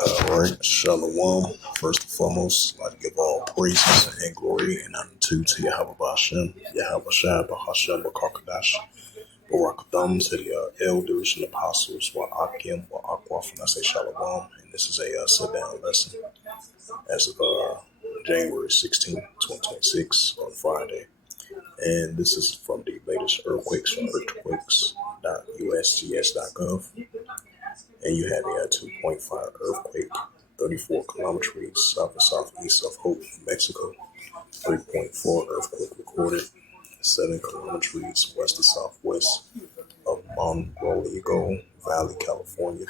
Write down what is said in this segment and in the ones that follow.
All right, Shalom. First and foremost, I'd like to give all praises and glory and honor to Yahweh Bashem, Yahweh Shai, Bahashem, Bakakadash, Barakatham, to the elders and apostles, Wa'akim, Wa'akwaf, and I say Shalom. And this is a sit down lesson as of January 16, 2026, on Friday. And this is from the latest earthquakes from earthquakes.usgs.gov. And you had a 2.5 earthquake, 34 kilometers south and southeast of Hope, Mexico. 3.4 earthquake recorded, 7 kilometers west to southwest of Montgomery Valley, California.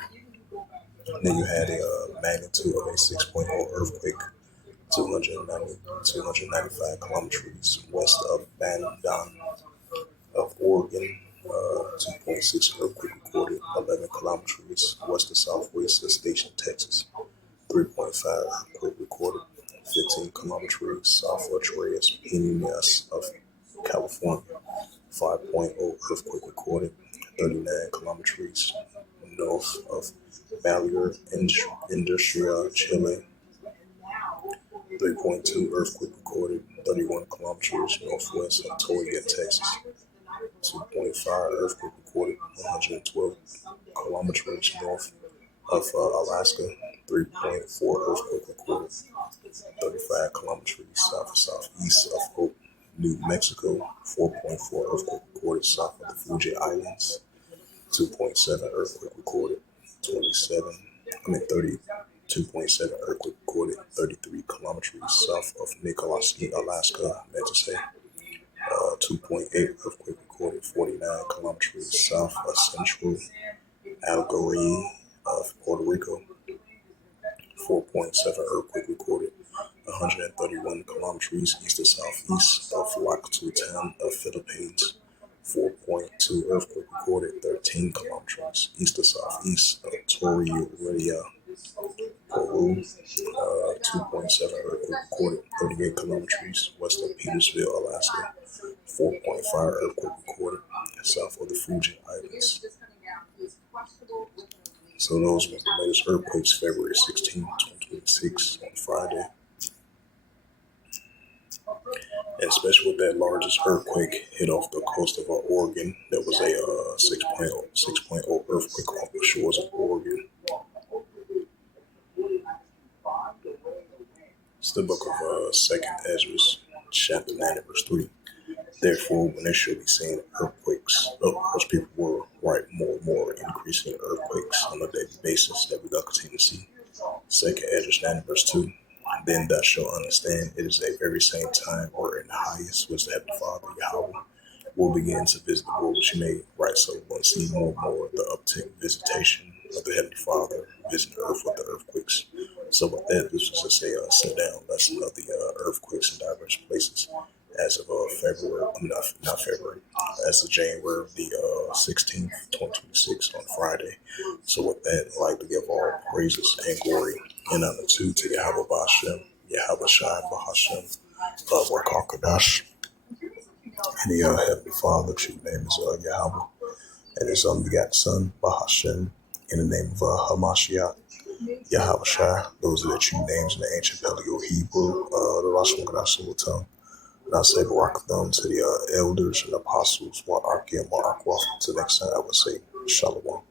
And then you had a magnitude of a 6.0 earthquake, 295 kilometers west of Bandon of Oregon. 2.6 earthquake recorded, 11 kilometers west to southwest of Station, Texas. 3.5 earthquake recorded, 15 kilometers south of Tres Pinas of California. 5.0 earthquake recorded, 39 kilometers north of Malheur, Industria, Chile. 3.2 earthquake recorded, 31 kilometers northwest of Toyota, Texas. 2.5 earthquake recorded, 112 kilometers north of Alaska. 3.4 earthquake recorded, 35 kilometers south of southeast of Hope, New Mexico. 4.4 earthquake recorded south of the Fuji Islands. 2.7 earthquake recorded, 32.7 earthquake recorded, 33 kilometers south of Nikolaski, Alaska. Meant to say 2.8 earthquake recorded, 49 kilometers south of Central Algeria of Puerto Rico. 4.7 earthquake recorded, 131 kilometers east to southeast of Lactu town of Philippines. 4.2 earthquake recorded, 13 kilometers east to southeast of Torreya, Peru. 2.7 earthquake recorded, 38 kilometers west of Petersville, Alaska. 4.5 earthquake recorded south of the Fuji Islands. So those were the latest earthquakes, February 16, 2026, on Friday. And especially with that largest earthquake hit off the coast of Oregon, that was a 6.0 earthquake off the shores of Oregon. It's the book of 2nd Ezra, chapter 9, verse 3. Therefore, when they should be seeing earthquakes, of course, people will write more and more increasing earthquakes on a daily basis that we're going to continue to see. 2nd Ezra 9, verse 2. Then thou shalt understand it is a very same time or in the highest which the Heavenly Father, Yahweh, will begin to visit the world which He made. Right, so we'll see more and more the uptick visitation of the Heavenly Father visiting the earth with the earthquakes. So with that, this was just a sit-down lesson of the earthquakes in diverse places as of February, not February, as of January the 16th, 2026 on Friday. So with that, I'd like to give all praises and glory and honor to Yahweh Bashem, Yahweh Shai, Bahashem, Wakakadash, and the Heavenly Father, true name is Yahweh, and His unbegotten Son, Bahashem, in the name of Hamashiach, Yahweh Shai. Those are the true names in the ancient Paleo Hebrew, the Lashon Gadash tongue. And I say Barakatham to the elders and apostles, Wa'akim, Wa'akwaf. Until next time, I would say Shalom.